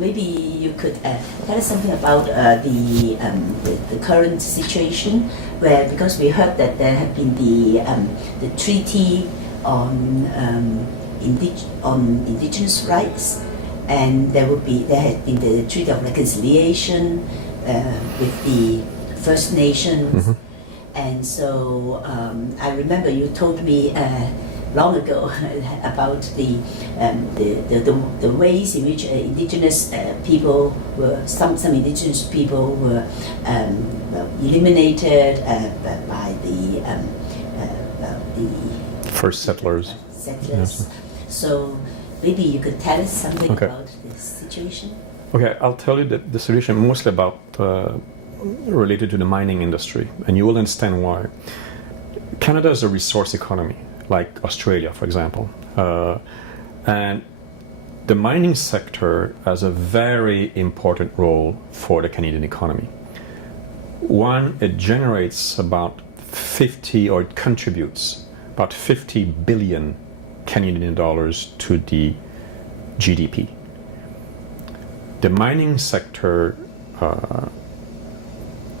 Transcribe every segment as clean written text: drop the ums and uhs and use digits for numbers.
maybe you could tell us something about the current situation, where because we heard that there have been the treaty on indigenous rights, and there had been the treaty of reconciliation with the First Nations, and so I remember you told me long ago about the ways in which indigenous people were some indigenous people were eliminated by the first settlers. Yes. So maybe you could tell us something about this situation. Okay, I'll tell you the situation mostly about related to the mining industry, and you will understand why. Canada is a resource economy, like Australia, for example. And the mining sector has a very important role for the Canadian economy. One, it generates about 50, or it contributes about 50 billion Canadian dollars to the GDP. The mining sector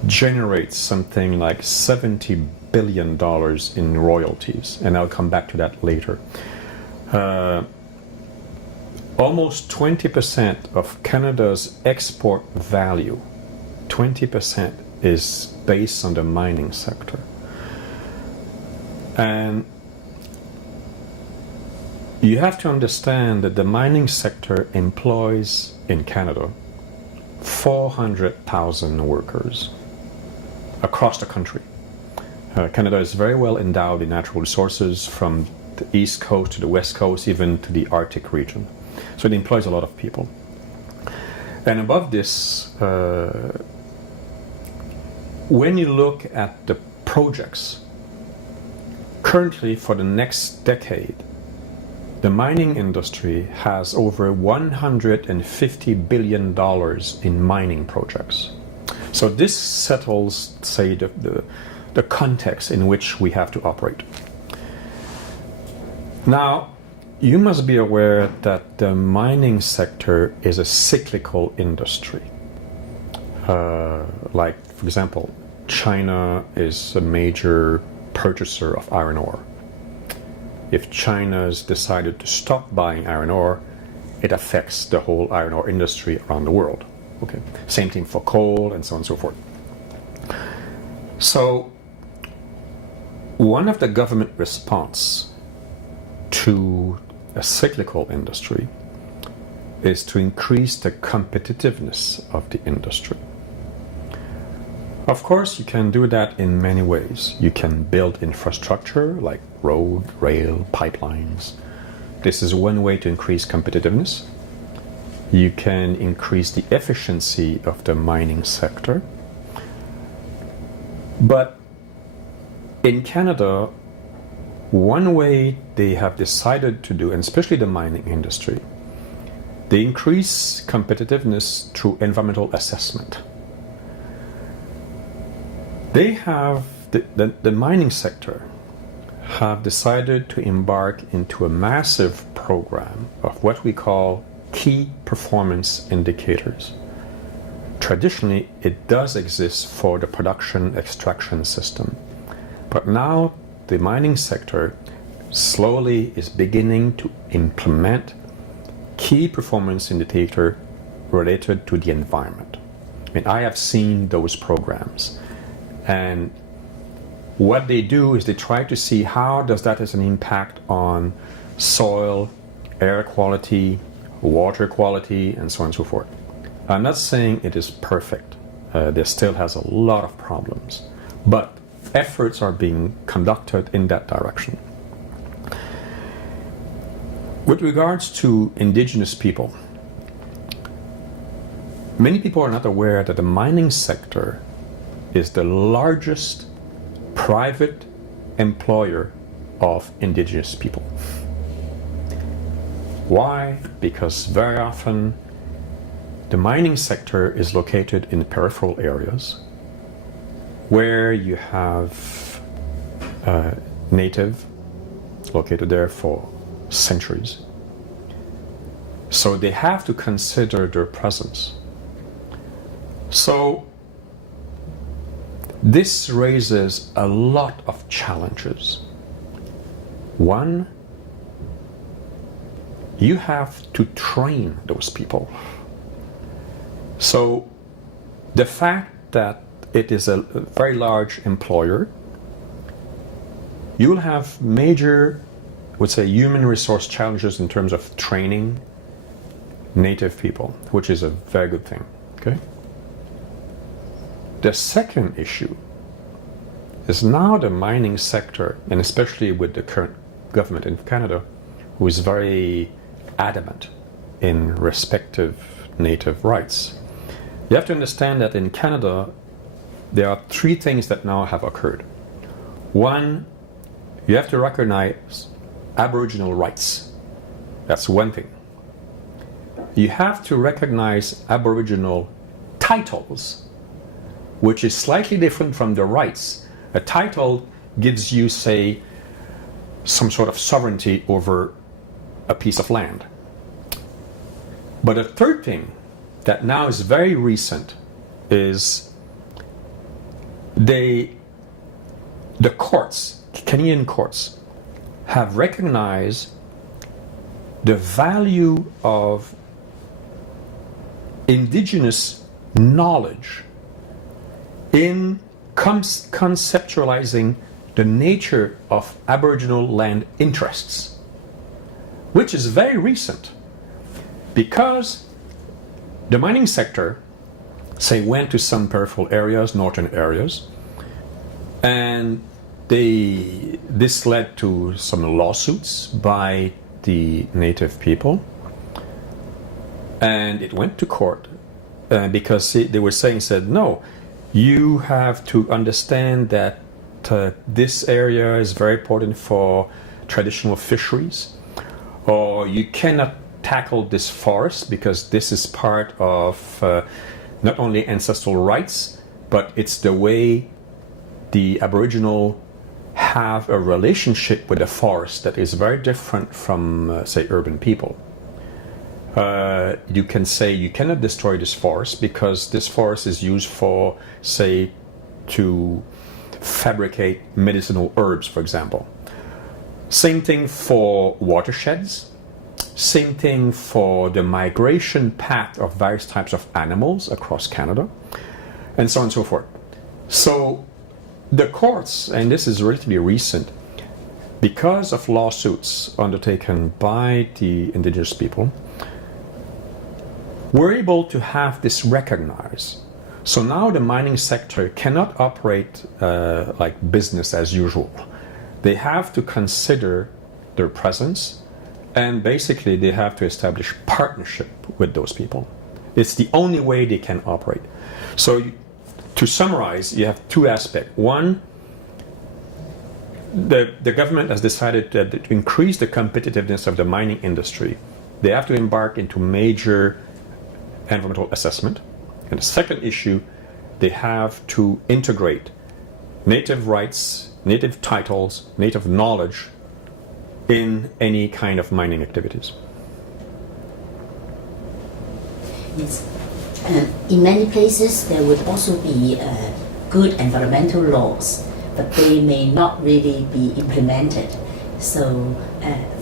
generates something like $70 billion in royalties, and I'll come back to that later. Almost 20% of Canada's export value, 20% is based on the mining sector. And you have to understand that the mining sector employs in Canada 400,000 workers across the country. Canada is very well endowed in natural resources, from the east coast to the west coast, even to the Arctic region. So it employs a lot of people. And above this, when you look at the projects, currently for the next decade, the mining industry has over $150 billion in mining projects. So this settles, say, the context in which we have to operate. Now, you must be aware that the mining sector is a cyclical industry. Like, for example, China is a major purchaser of iron ore. If China's decided to stop buying iron ore, it affects the whole iron ore industry around the world. Okay. Same thing for coal, and so on and so forth. So, one of the government response to a cyclical industry is to increase the competitiveness of the industry. Of course, you can do that in many ways. You can build infrastructure like road, rail, pipelines. This is one way to increase competitiveness. You can increase the efficiency of the mining sector. But in Canada, one way they have decided to do, and especially the mining industry, they increase competitiveness through environmental assessment. They have, the mining sector have decided to embark into a massive program of what we call key performance indicators. Traditionally, it does exist for the production extraction system. But now the mining sector slowly is beginning to implement key performance indicator related to the environment. I mean, I have seen those programs. And what they do is they try to see how does that has an impact on soil, air quality, water quality, and so on and so forth. I'm not saying it is perfect. There still has a lot of problems. But efforts are being conducted in that direction. With regards to Indigenous people, many people are not aware that the mining sector is the largest private employer of Indigenous people. Why? Because very often the mining sector is located in peripheral areas where you have native located there for centuries. So they have to consider their presence. So this raises a lot of challenges. One, you have to train those people. So the fact that it is a very large employer, you'll have major, I would say, human resource challenges in terms of training native people, which is a very good thing. Okay? The second issue is now the mining sector, and especially with the current government in Canada, who is very adamant in respective native rights. You have to understand that in Canada, there are three things that now have occurred. One, you have to recognize Aboriginal rights. That's one thing. You have to recognize Aboriginal titles, which is slightly different from the rights. A title gives you, say, some sort of sovereignty over a piece of land. But a third thing that now is very recent is the courts, Canadian courts, have recognized the value of Indigenous knowledge in conceptualizing the nature of Aboriginal land interests, which is very recent, because the mining sector, say, went to some peripheral areas, northern areas, and this led to some lawsuits by the native people, and it went to court because they were said, no, you have to understand that this area is very important for traditional fisheries, or you cannot tackle this forest because this is part of not only ancestral rights, but it's the way the Aboriginal have a relationship with the forest that is very different from, say, urban people. You can say you cannot destroy this forest because this forest is used for, say, to fabricate medicinal herbs, for example. Same thing for watersheds. Same thing for the migration path of various types of animals across Canada, and so on and so forth. So the courts, and this is relatively recent, because of lawsuits undertaken by the Indigenous people, were able to have this recognized. So now the mining sector cannot operate like business as usual. They have to consider their presence, and basically they have to establish partnership with those people. It's the only way they can operate. So to summarize, you have two aspects. One, the government has decided to increase the competitiveness of the mining industry. They have to embark into major environmental assessment. And the second issue, they have to integrate native rights, native titles, native knowledge in any kind of mining activities. Yes. In many places, there would also be good environmental laws, but they may not really be implemented. So,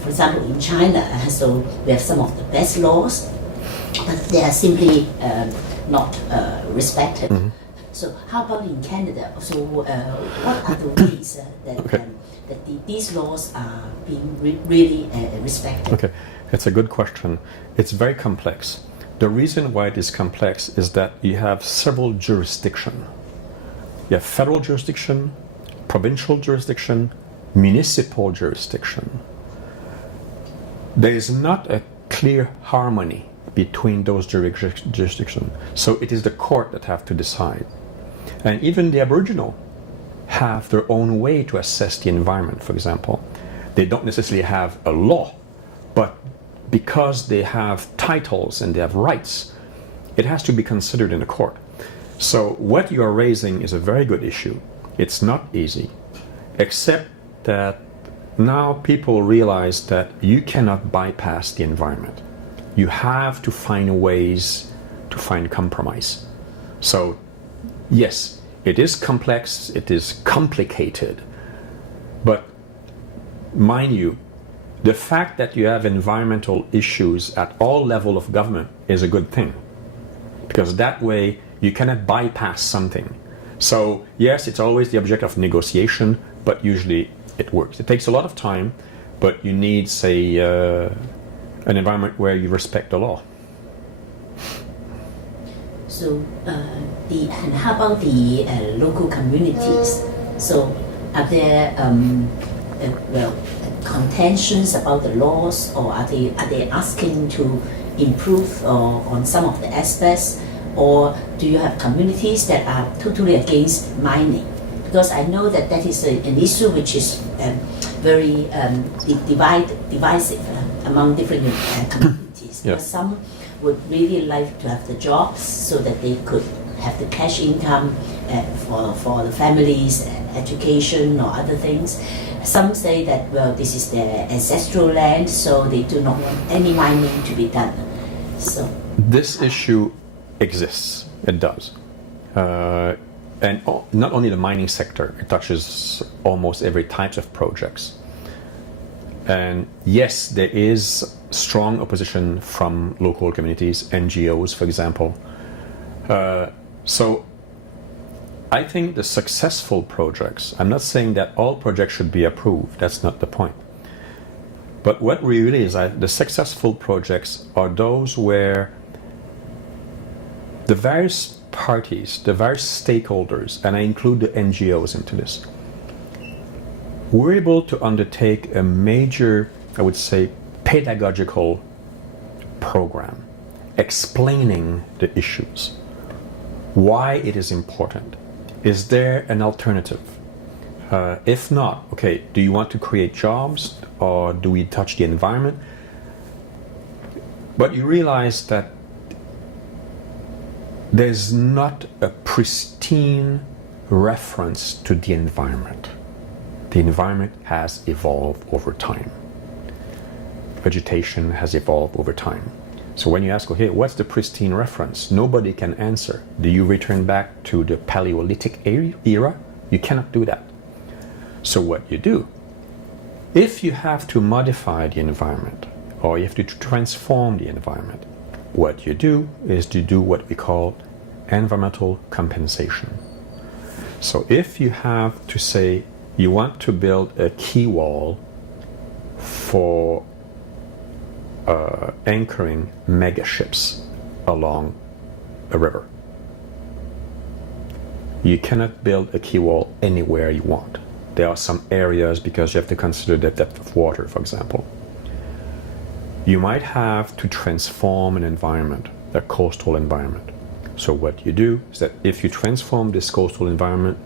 for example, in China, so we have some of the best laws, but they are simply not respected. Mm-hmm. So, how about in Canada? So, what are the ways that these laws are being really respected? Okay, it's a good question. It's very complex. The reason why it is complex is that you have several jurisdictions. You have federal jurisdiction, provincial jurisdiction, municipal jurisdiction. There is not a clear harmony between those jurisdictions. So it is the court that have to decide. And even the Aboriginal have their own way to assess the environment, for example. They don't necessarily have a law, but because they have titles and they have rights, it has to be considered in the court. So what you are raising is a very good issue. It's not easy, except that now people realize that you cannot bypass the environment. you have to find ways to find compromise. So, yes, it is complex, it is complicated, but mind you, the fact that you have environmental issues at all levels of government is a good thing, because that way you cannot bypass something. So yes, it's always the object of negotiation, but usually it works. It takes a lot of time, but you need, say, an environment where you respect the law. So, and how about the local communities? So, are there contentions about the laws, or are they asking to improve on some of the aspects, or do you have communities that are totally against mining? Because I know that is an issue which is very divisive among different communities. Yeah. Because some would really like to have the jobs so that they could have the cash income for the families, education or other things. Some say that, well, this is their ancestral land, so they do not want any mining to be done. So this issue exists. It does. And not only the mining sector, it touches almost every type of projects. And yes, there is strong opposition from local communities, NGOs, for example. So I think the successful projects, I'm not saying that all projects should be approved, that's not the point. But what really is, the successful projects are those where the various parties, the various stakeholders, and I include the NGOs into this, we're able to undertake a major, I would say, pedagogical program explaining the issues, why it is important. Is there an alternative? If not, okay, do you want to create jobs, or do we touch the environment? But you realize that there's not a pristine reference to the environment. The environment has evolved over time. Vegetation has evolved over time. So when you ask, okay, what's the pristine reference? Nobody can answer. Do you return back to the Paleolithic era? You cannot do that. So what you do, if you have to modify the environment, or you have to transform the environment, what you do is to do what we call environmental compensation. So if you have to say you want to build a quay wall for anchoring mega ships along a river, you cannot build a quay wall anywhere you want. There are some areas, because you have to consider the depth of water, for example. You might have to transform an environment, a coastal environment. So what you do is that if you transform this coastal environment,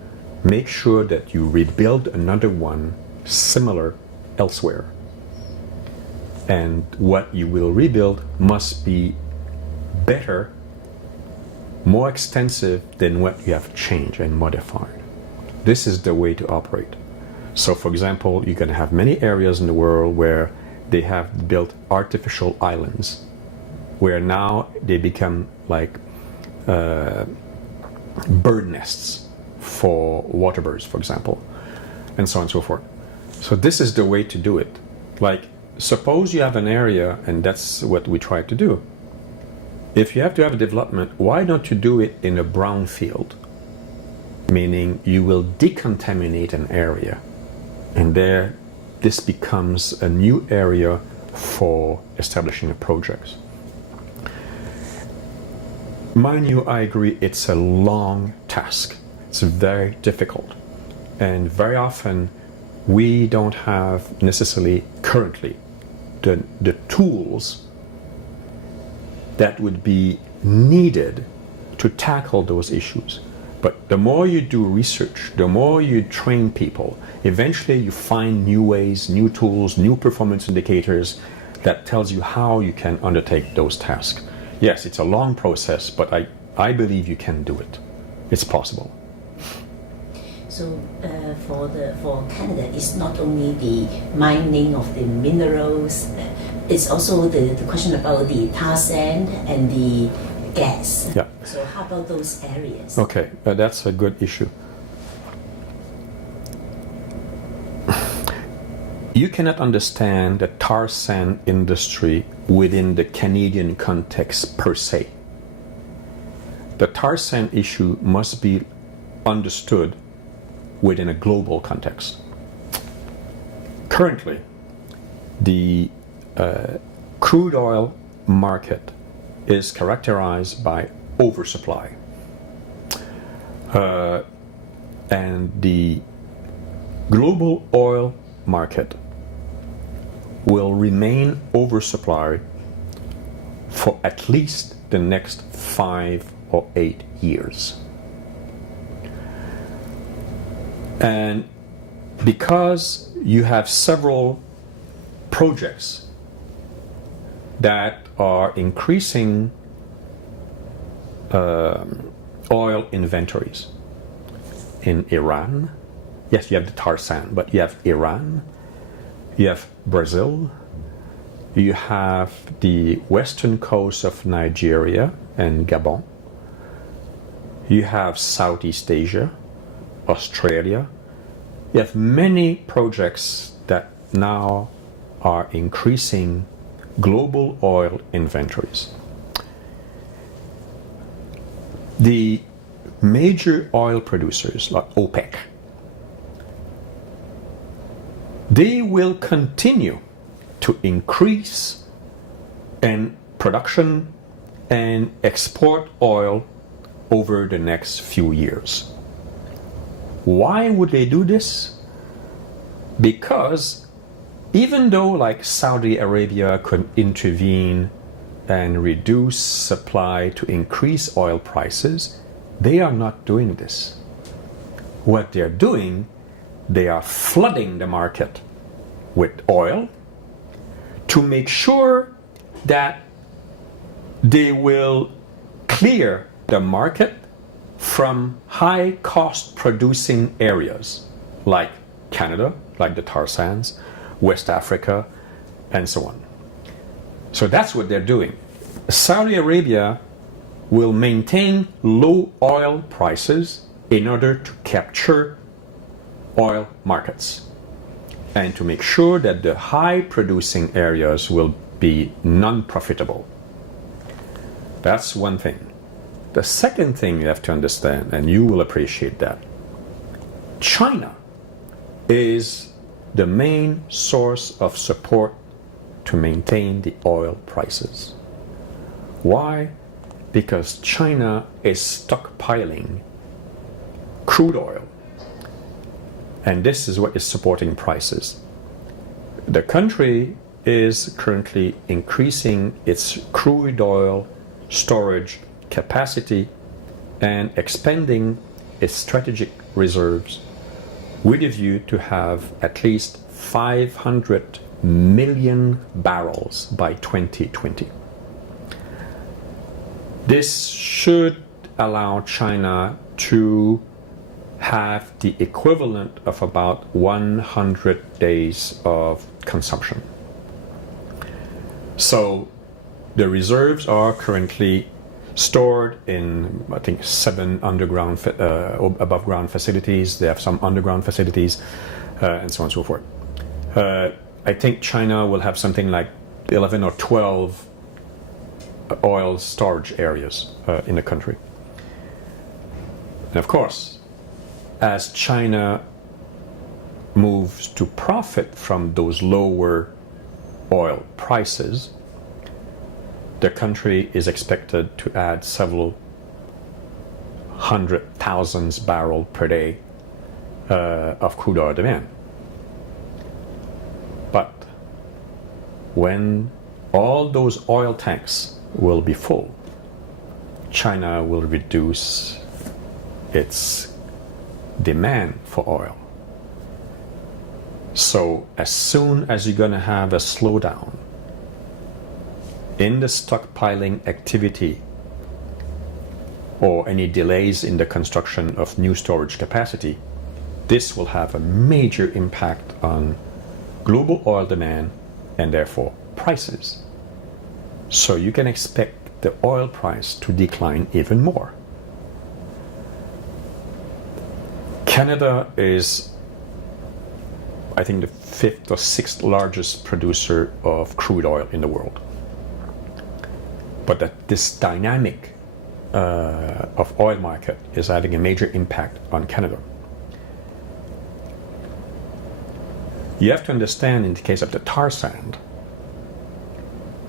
make sure that you rebuild another one similar elsewhere. And what you will rebuild must be better, more extensive than what you have changed and modified. This is the way to operate. So for example, you can have many areas in the world where they have built artificial islands, where now they become like bird nests for water birds, for example, and so on and so forth. So this is the way to do it. Like, suppose you have an area, and that's what we try to do. If you have to have a development, why don't you do it in a brown field? Meaning you will decontaminate an area, and there this becomes a new area for establishing a project. Mind you, I agree, it's a long task. It's very difficult. And very often we don't have necessarily currently the tools that would be needed to tackle those issues. But the more you do research, the more you train people, eventually you find new ways, new tools, new performance indicators that tells you how you can undertake those tasks. Yes, it's a long process, but I believe you can do it. It's possible. So for Canada, it's not only the mining of the minerals, it's also the question about the tar sand and the gas. Yeah. So how about those areas? Okay, that's a good issue. You cannot understand the tar sand industry within the Canadian context per se. The tar sand issue must be understood within a global context. Currently, the crude oil market is characterized by oversupply. And the global oil market will remain oversupplied for at least the next 5 or 8 years. And because you have several projects that are increasing oil inventories in Iran. Yes, you have the tar sand, but you have Iran, you have Brazil, you have the western coast of Nigeria and Gabon, you have Southeast Asia, Australia. You have many projects that now are increasing global oil inventories. The major oil producers like OPEC, they will continue to increase in production and export oil over the next few years. Why would they do this? Because even though like Saudi Arabia could intervene and reduce supply to increase oil prices, they are not doing this. What they're doing, they are flooding the market with oil to make sure that they will clear the market from high cost producing areas like Canada, like the tar sands, West Africa, and so on. So that's what they're doing. Saudi Arabia will maintain low oil prices in order to capture oil markets and to make sure that the high producing areas will be non-profitable. That's one thing. The second thing you have to understand, and you will appreciate that, China is the main source of support to maintain the oil prices. Why? Because China is stockpiling crude oil, and this is what is supporting prices. The country is currently increasing its crude oil storage capacity and expanding its strategic reserves with a view to have at least 500 million barrels by 2020. This should allow China to have the equivalent of about 100 days of consumption. So the reserves are currently stored in, I think, 7 underground, above ground facilities. They have some underground facilities, and so on and so forth. I think China will have something like 11 or 12 oil storage areas in the country. And of course, as China moves to profit from those lower oil prices, the country is expected to add several 100,000 barrels per day of crude oil demand. But when all those oil tanks will be full, China will reduce its demand for oil. So as soon as you're going to have a slowdown in the stockpiling activity or any delays in the construction of new storage capacity, this will have a major impact on global oil demand and therefore prices. So you can expect the oil price to decline even more. Canada is, I think, the 5th or 6th largest producer of crude oil in the world. But that this dynamic of oil market is having a major impact on Canada. You have to understand, in the case of the tar sand,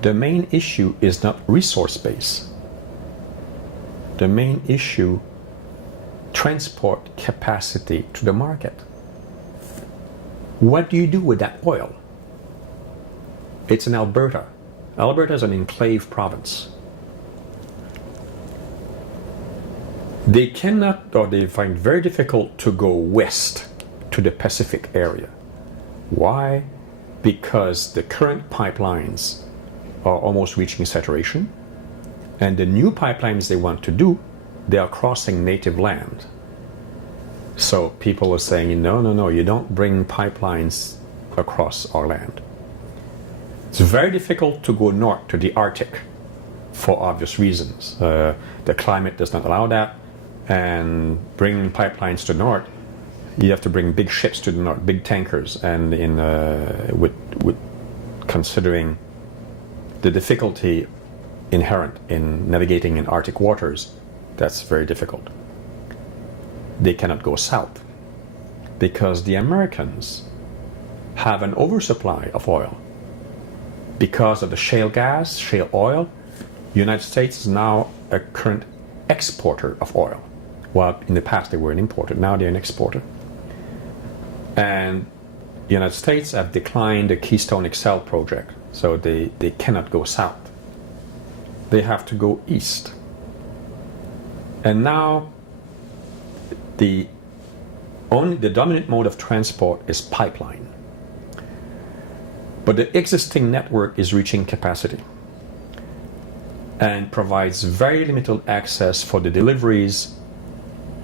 the main issue is not resource base. The main issue, transport capacity to the market. What do you do with that oil? It's in Alberta. Alberta is an enclave province. They cannot, or they find it very difficult to go west to the Pacific area. Why? Because the current pipelines are almost reaching saturation, and the new pipelines they want to do, they are crossing native land. So people are saying, no, you don't bring pipelines across our land. It's very difficult to go north to the Arctic for obvious reasons. The climate does not allow that, and bringing pipelines to the north, you have to bring big ships to the north, big tankers, and with considering the difficulty inherent in navigating in Arctic waters, that's very difficult. They cannot go south because the Americans have an oversupply of oil. Because of the shale gas, shale oil, the United States is now a current exporter of oil. Well, in the past they were an importer, now they're an exporter. And the United States have declined the Keystone XL project, so they cannot go south. They have to go east. And now the dominant mode of transport is pipeline. But the existing network is reaching capacity and provides very limited access for the deliveries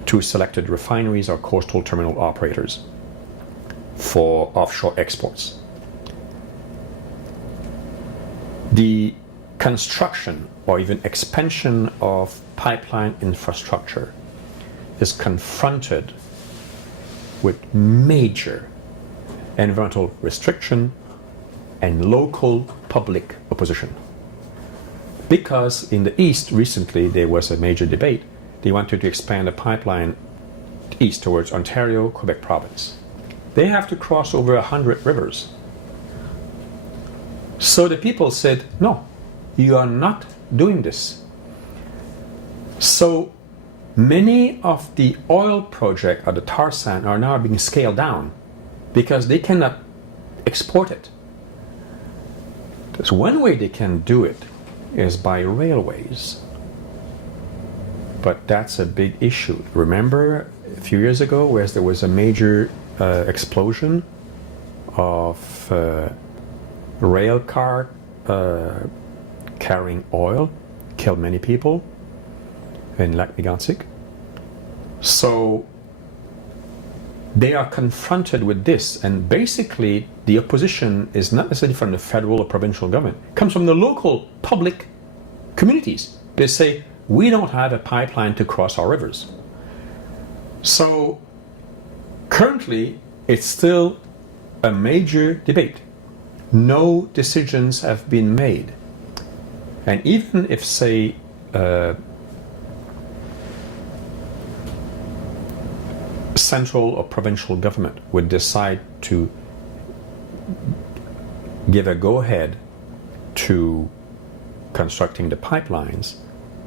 to selected refineries or coastal terminal operators for offshore exports. The construction or even expansion of pipeline infrastructure is confronted with major environmental restriction and local public opposition. Because in the East recently there was a major debate. They wanted to expand a pipeline east towards Ontario, Quebec province. They have to cross over 100 rivers. So the people said, no, you are not doing this. So many of the oil projects or the tar sand are now being scaled down because they cannot export it. There's one way they can do it is by railways. But that's a big issue. Remember a few years ago where there was a major explosion of rail car carrying oil, killed many people in Lac Mégantic. So they are confronted with this, and basically the opposition is not necessarily from the federal or provincial government. It comes from the local public communities. They say, we don't have a pipeline to cross our rivers. So currently it's still a major debate. No decisions have been made. And even if, say, central or provincial government would decide to give a go-ahead to constructing the pipelines,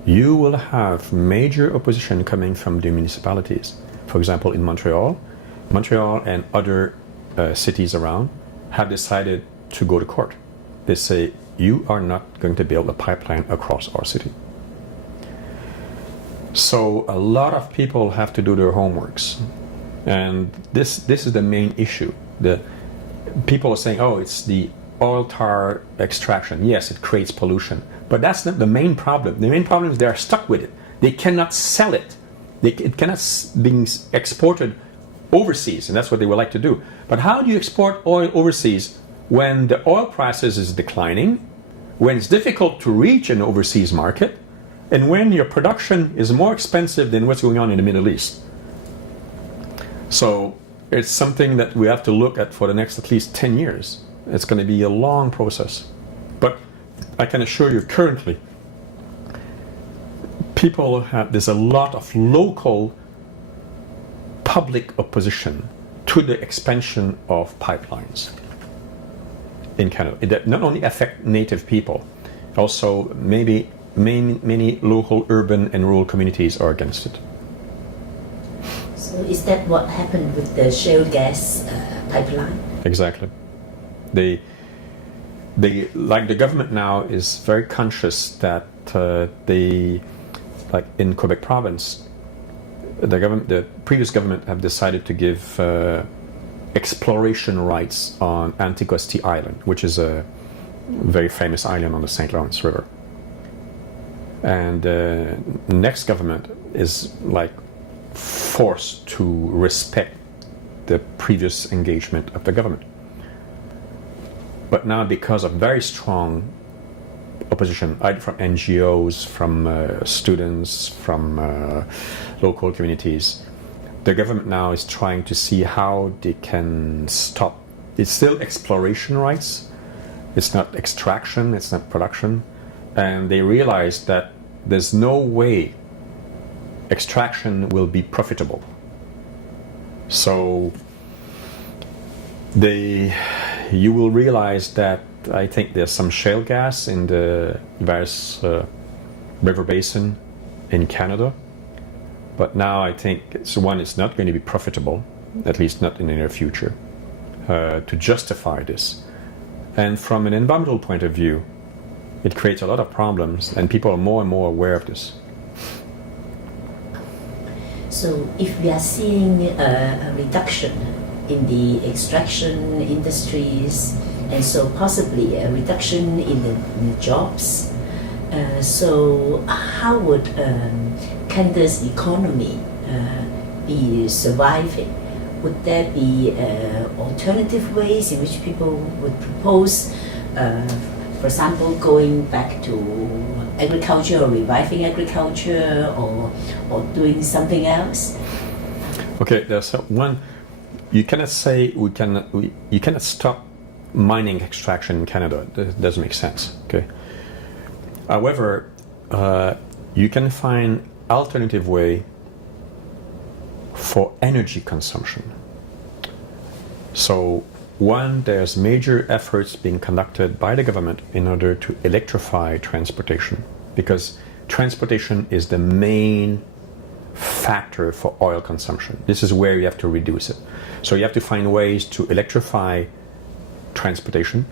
you will have major opposition coming from the municipalities. For example, in Montreal and other cities around have decided to go to court. They say, you are not going to build a pipeline across our city. So a lot of people have to do their homeworks. And this is the main issue. The people are saying, oh, it's the oil tar extraction. Yes, it creates pollution. But that's not the main problem. The main problem is they are stuck with it. They cannot sell it. It cannot be exported overseas, and that's what they would like to do. But how do you export oil overseas when the oil prices is declining, when it's difficult to reach an overseas market, and when your production is more expensive than what's going on in the Middle East. So it's something that we have to look at for the next at least 10 years. It's going to be a long process. But I can assure you currently, there's a lot of local public opposition to the expansion of pipelines in Canada. It not only affect native people, also maybe many local urban and rural communities are against it. So is that what happened with the shale gas pipeline? Exactly. The government now is very conscious that like in Quebec province, the previous government have decided to give exploration rights on Anticosti Island, which is a very famous island on the St. Lawrence River. And the next government is like forced to respect the previous engagement of the government. But now, because of very strong opposition, either from NGOs, from students, from local communities, the government now is trying to see how they can stop. It's still exploration rights. It's not extraction, it's not production. And they realize that there's no way extraction will be profitable. So you will realize that I think there's some shale gas in the various river basin in Canada. But now I think it's not going to be profitable, at least not in the near future, to justify this. And from an environmental point of view, it creates a lot of problems, and people are more and more aware of this. So if we are seeing a reduction in the extraction industries, and so possibly a reduction in the jobs, so how would Canada's economy be surviving? Would there be alternative ways in which people would propose, for example, going back to agriculture or reviving agriculture or doing something else? Okay, there's one. You cannot say you cannot stop mining extraction in Canada. That doesn't make sense. Okay. However, you can find alternative way for energy consumption. So one, there's major efforts being conducted by the government in order to electrify transportation, because transportation is the main factor for oil consumption. This is where you have to reduce it. So you have to find ways to electrify transportation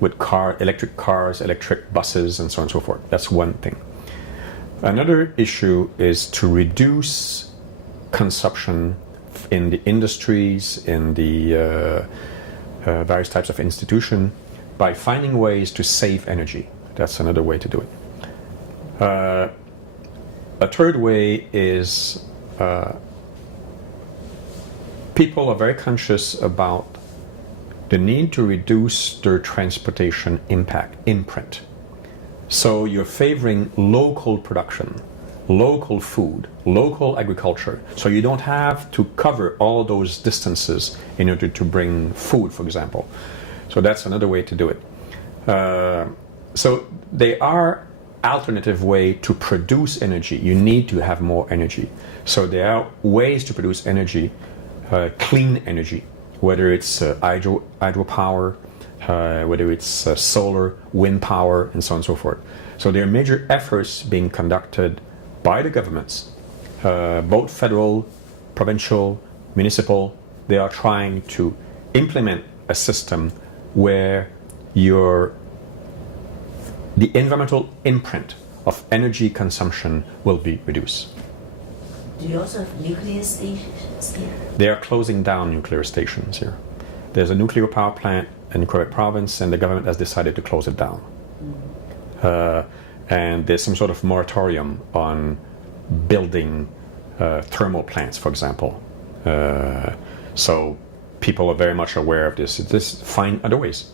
with electric cars, electric buses, and so on and so forth. That's one thing. Another issue is to reduce consumption in the industries, in the various types of institution, by finding ways to save energy. That's another way to do it. A third way is people are very conscious about the need to reduce their transportation imprint. So you're favoring local production, local food, local agriculture. So you don't have to cover all those distances in order to bring food, for example. So that's another way to do it. So there are alternative way to produce energy. You need to have more energy. So there are ways to produce energy, clean energy, whether it's hydropower, whether it's solar, wind power, and so on and so forth. So there are major efforts being conducted by the governments, both federal, provincial, municipal. They are trying to implement a system where the environmental imprint of energy consumption will be reduced. Do you also have nuclear stations here? They are closing down nuclear stations here. There's a nuclear power plant in Quebec province, and the government has decided to close it down. And there's some sort of moratorium on building thermal plants, for example. So people are very much aware of this. Just find other ways.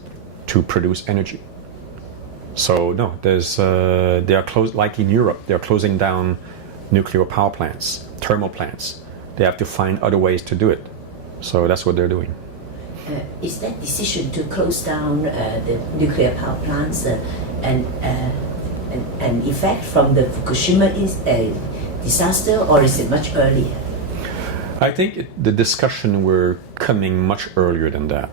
to produce energy. So no, they are close, like in Europe, they are closing down nuclear power plants, thermal plants. They have to find other ways to do it. So that's what they're doing. Is that decision to close down the nuclear power plants an effect from the Fukushima disaster, or is it much earlier? I think the discussion were coming much earlier than that.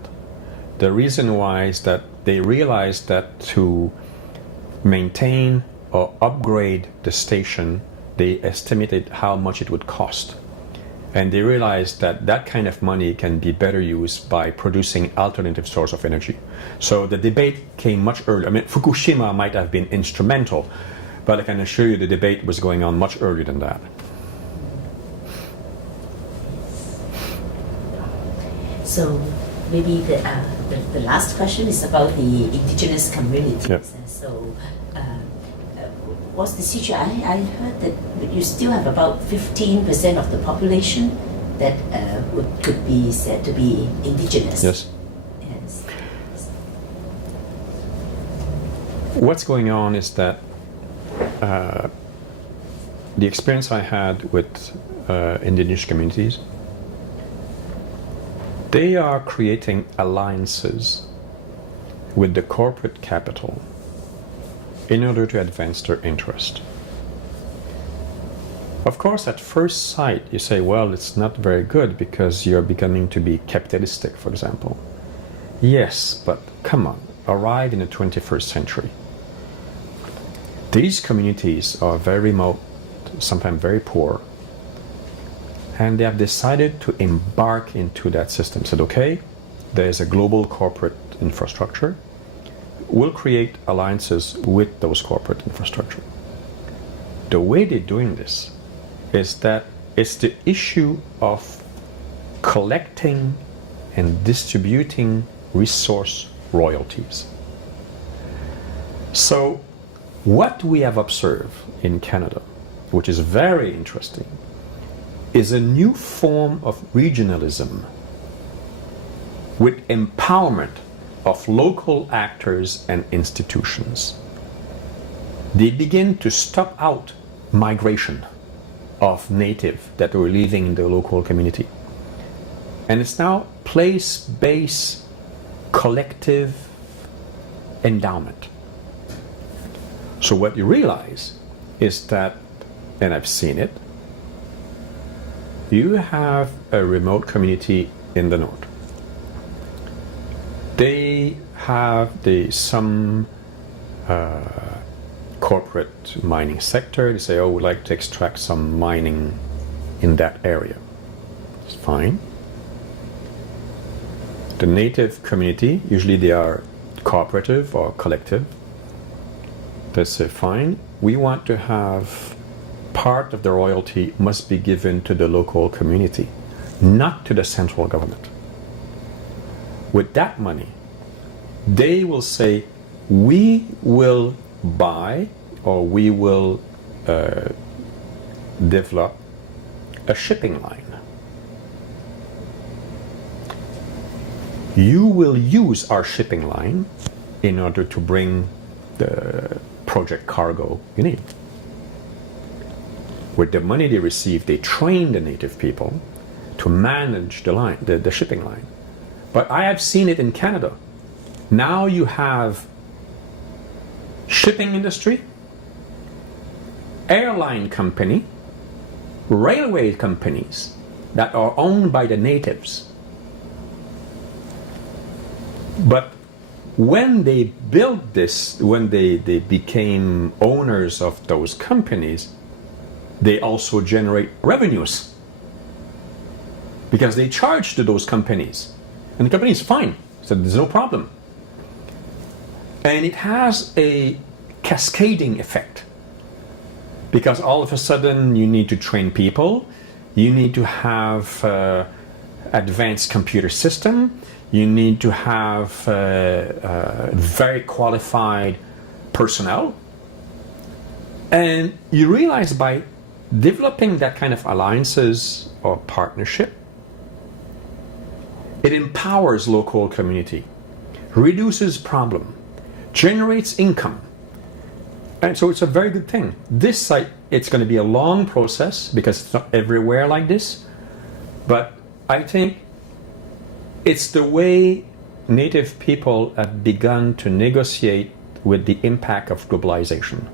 The reason why is that they realized that to maintain or upgrade the station, they estimated how much it would cost. And they realized that that kind of money can be better used by producing alternative source of energy. So the debate came much earlier. I mean, Fukushima might have been instrumental, but I can assure you the debate was going on much earlier than that. So maybe the last question is about the indigenous communities. Yep. So what's the situation? I heard that you still have about 15% of the population that could be said to be indigenous. Yes. Yes. What's going on is that the experience I had with indigenous communities, they are creating alliances with the corporate capital in order to advance their interest. Of course, at first sight, you say, well, it's not very good because you're becoming to be capitalistic, for example. Yes, but come on, arrive in the 21st century. These communities are very remote, sometimes very poor, and they have decided to embark into that system. Said, okay, there's a global corporate infrastructure. We'll create alliances with those corporate infrastructure. The way they're doing this is that it's the issue of collecting and distributing resource royalties. So what we have observed in Canada, which is very interesting, is a new form of regionalism with empowerment of local actors and institutions. They begin to stop out migration of native that were living in the local community. And it's now place-based collective endowment. So what you realize is that, and I've seen it, you have a remote community in the north. They have some corporate mining sector. They say, oh, we'd like to extract some mining in that area. It's fine. The native community, usually they are cooperative or collective. They say, fine, we want to have part of the royalty must be given to the local community, not to the central government. With that money, they will say, we will buy or we will develop a shipping line. You will use our shipping line in order to bring the project cargo you need. With the money they receive, they train the native people to manage the line, the shipping line. But I have seen it in Canada. Now you have shipping industry, airline company, railway companies that are owned by the natives. But when they built this, when they became owners of those companies, they also generate revenues because they charge to those companies. And the company is fine, so there's no problem. And it has a cascading effect because all of a sudden you need to train people, you need to have advanced computer system, you need to have very qualified personnel. And you realize by developing that kind of alliances or partnership, it empowers local community. reduces problem, generates income. And so it's a very good thing. This site, it's going to be a long process because it's not everywhere like this. But I think it's the way Native people have begun to negotiate with the impact of globalization.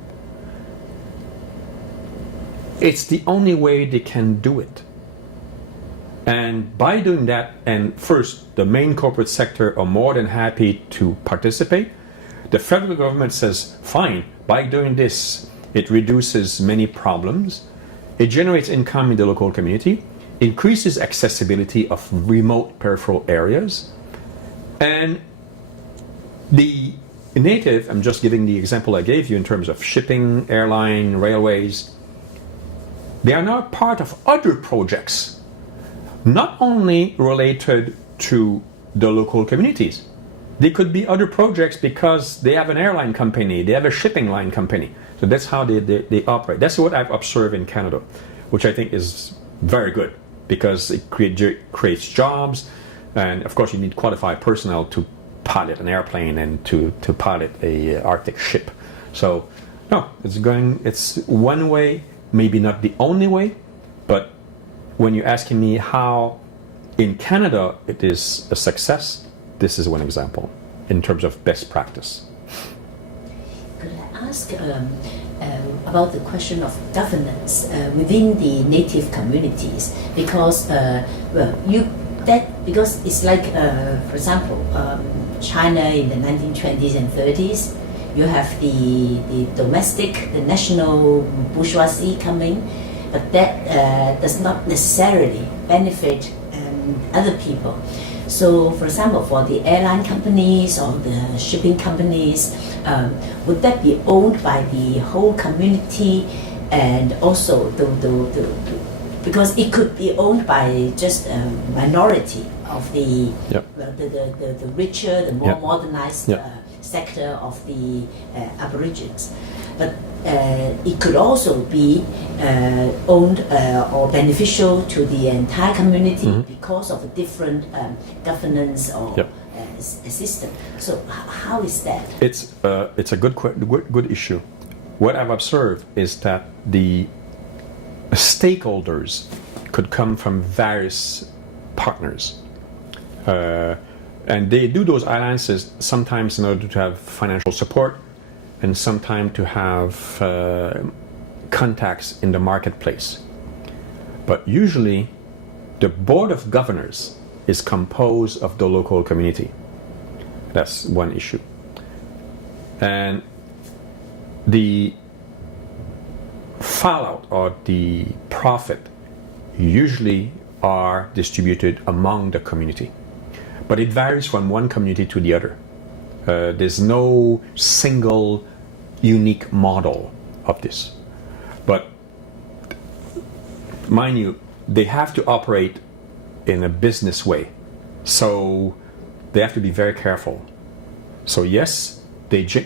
It's the only way they can do it. And by doing that, and first, the main corporate sector are more than happy to participate. The federal government says, fine, by doing this, it reduces many problems. It generates income in the local community, increases accessibility of remote peripheral areas. And the native, I'm just giving the example I gave you in terms of shipping, airline, railways, they are now part of other projects, not only related to the local communities. They could be other projects because they have an airline company, they have a shipping line company. So that's how they operate. That's what I've observed in Canada, which I think is very good because it creates jobs. And of course, you need qualified personnel to pilot an airplane and to pilot a Arctic ship. So no, it's one way, maybe not the only way, but when you're asking me how in Canada it is a success, this is one example in terms of best practice. Could I ask about the question of governance within the native communities? Because because it's like, for example, China in the 1920s and 30s, you have the domestic, the national bourgeoisie coming, but that does not necessarily benefit other people. So, for example, for the airline companies or the shipping companies, would that be owned by the whole community, and also because it could be owned by just a minority of the richer, the more modernized sector of the Aborigines. But it could also be owned or beneficial to the entire community because of a different governance or system. So how is that? It's a good issue. What I've observed is that the stakeholders could come from various partners. And they do those alliances sometimes in order to have financial support and sometimes to have contacts in the marketplace. But usually the board of governors is composed of the local community. That's one issue. And the fallout or the profit usually are distributed among the community. But it varies from one community to the other. There's no single unique model of this. But mind you, they have to operate in a business way. So they have to be very careful. So yes,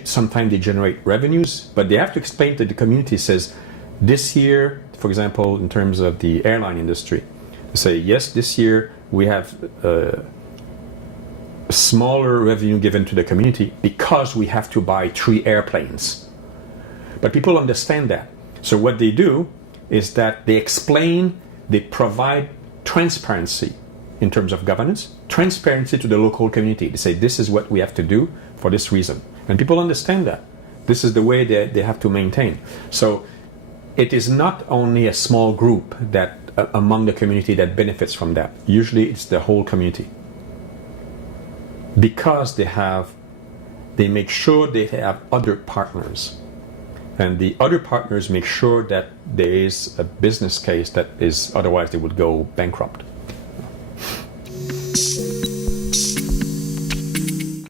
sometimes they generate revenues, but they have to explain to the community, says, this year, for example, in terms of the airline industry, they say, yes, this year we have smaller revenue given to the community because we have to buy 3 airplanes. But people understand that. So what they do is that they explain, they provide transparency in terms of governance, transparency to the local community. They say, this is what we have to do for this reason. And people understand that. This is the way they have to maintain. So it is not only a small group that among the community that benefits from that. Usually it's the whole community. Because they make sure they have other partners. And the other partners make sure that there is a business case that is, otherwise they would go bankrupt.